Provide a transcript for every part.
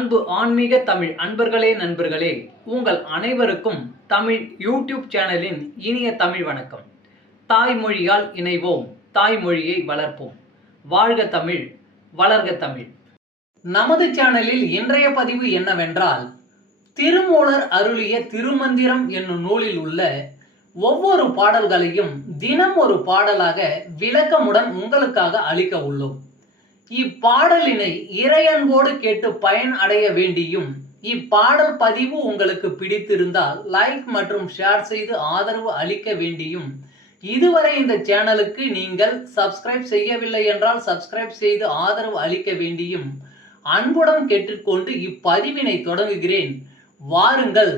அன்பு ஆன்மீக தமிழ் அன்பர்களே நண்பர்களே, உங்கள் அனைவருக்கும் தமிழ் யூடியூப் சேனலின் இனிய தமிழ் வணக்கம். தாய்மொழியால் இணைவோம், தாய்மொழியை வளர்ப்போம். வாழ்க தமிழ், வளர்க தமிழ். நமது சேனலில் இன்றைய பதிவு என்னவென்றால், திருமூலர் அருளிய திருமந்திரம் என்னும் நூலில் உள்ள ஒவ்வொரு பாடல்களையும் தினம் ஒரு பாடலாக விளக்கமுடன் உங்களுக்காக அளிக்க உள்ளோம். இப்பாடலினை இறையன்போடு கேட்டு பயன் அடைய வேண்டியும், இப்பாடல் பதிவு உங்களுக்கு பிடித்திருந்தால் லைக் மற்றும் ஷேர் செய்து ஆதரவு அளிக்க வேண்டியும், இதுவரை இந்த சேனலுக்கு நீங்கள் சப்ஸ்கிரைப் செய்யவில்லை என்றால் சப்ஸ்கிரைப் செய்து ஆதரவு அளிக்க வேண்டியும் அன்புடன் கேட்டுக்கொண்டு இப்பதிவினை தொடங்குகிறேன். வாருங்கள்,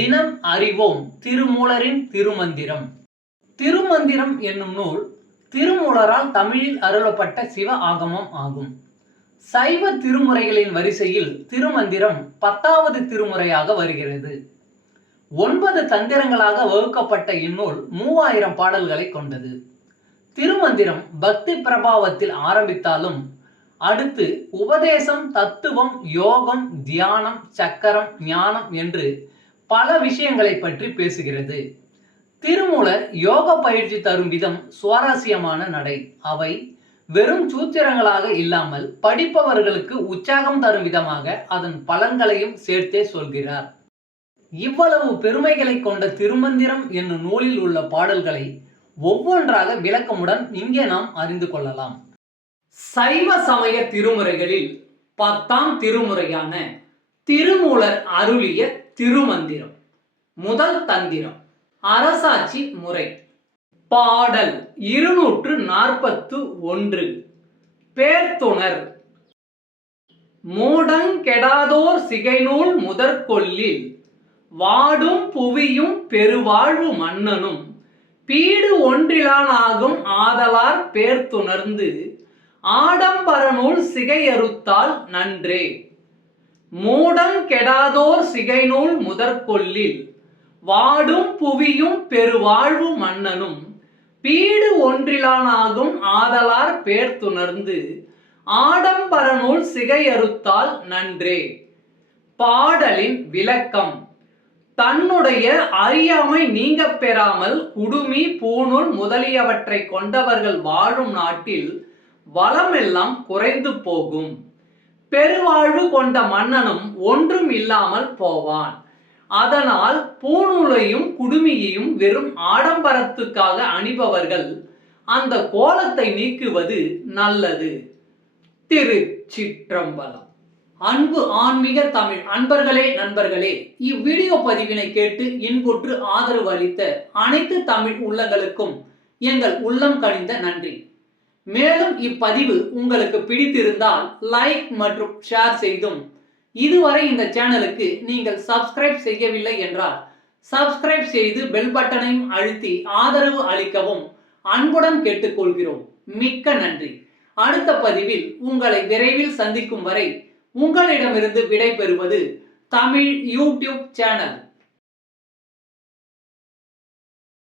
தினம் அறிவோம் திருமூலரின் திருமந்திரம். திருமந்திரம் என்னும் நூல் திருமூலரால் தமிழில் அருளப்பட்ட சிவ ஆகமம் ஆகும். சைவ திருமுறைகளின் வரிசையில் திருமந்திரம் 10வது திருமுறையாக வருகிறது. 9 தந்திரங்களாக வகுக்கப்பட்ட இந்நூல் 3000 பாடல்களை கொண்டது. திருமந்திரம் பக்தி பிரபாவத்தில் ஆரம்பித்தாலும் அடுத்து உபதேசம், தத்துவம், யோகம், தியானம், சக்கரம், ஞானம் என்று பல விஷயங்களை பற்றி பேசுகிறது. திருமூலர் யோக பயிற்சி தரும் விதம் சுவாரஸ்யமான நடை. அவை வெறும் சூத்திரங்களாக இல்லாமல் படிப்பவர்களுக்கு உற்சாகம் தரும் விதமாக அதன் பலன்களையும் சேர்த்தே சொல்கிறார். இவ்வளவு பெருமைகளை கொண்ட திருமந்திரம் என்னும் நூலில் உள்ள பாடல்களை ஒவ்வொன்றாக விளக்கமுடன் இங்கே நாம் அறிந்து கொள்ளலாம். சைவ சமய திருமுறைகளில் 10ஆம் திருமுறையான திருமூலர் அருளிய திருமந்திரம். முதல் தந்திரம், அரசாட்சி முறை. பாடல் 241. பேர்த்துணர். மூடங்கெடாதோர் சிகைநூல் முதற்கொள்ளில் வாடும் புவியும் பெருவாழ்வு மன்னனும் பீடு ஒன்றிலானாகும் ஆதலார் பேர்த்துணர்ந்து ஆடம்பர நூல் சிகையறுத்தால் நன்றே. மூடங்கெடாதோர் சிகைநூல் முதற்கொள்ளில் வாடும் புவியும் பெருவாழ்வு மன்னனும் பீடு ஒன்றிலானாகும் ஆதலார் பேர்த்துணர்ந்து ஆடம்பர நூல் சிகையறுத்தால் நன்றே. பாடலின் விளக்கம். தன்னுடைய அறியாமை நீங்க பெறாமல் குடுமி, பூணூல் முதலியவற்றை கொண்டவர்கள் வாழும் நாட்டில் வளமெல்லாம் குறைந்து போகும். பெருவாழ்வு கொண்ட மன்னனும் ஒன்றும் இல்லாமல் போவான். அதனால் பூணூலையும் குடுமியையும் வெறும் ஆடம்பரத்துக்காக அணிபவர்கள் அந்த கோலத்தை நீக்குவது நல்லது. திருச்சிற்றம்பலம். அன்பு ஆன்மீக தமிழ் அன்பர்களே நண்பர்களே, இவ்வீடியோ பதிவினை கேட்டு இன்புற்று ஆதரவு அளித்த அனைத்து தமிழ் உள்ளங்களுக்கும் எங்கள் உள்ளம் கனிந்த நன்றி. மேலும் இப்பதிவு உங்களுக்கு பிடித்திருந்தால் லைக் மற்றும் ஷேர் செய்தும், இதுவரை இந்த சேனலுக்கு நீங்கள் சப்ஸ்கிரைப் செய்யவில்லை என்றால் சப்ஸ்கிரைப் செய்து பெல் பட்டனையும் அழுத்தி ஆதரவு அளிக்கவும் அன்புடன் கேட்டுக்கொள்கிறோம். மிக்க நன்றி. அடுத்த பதிவில் உங்களை விரைவில் சந்திக்கும் வரை உங்களிடமிருந்து விடை பெறுவது தமிழ் யூடியூப் சேனல்.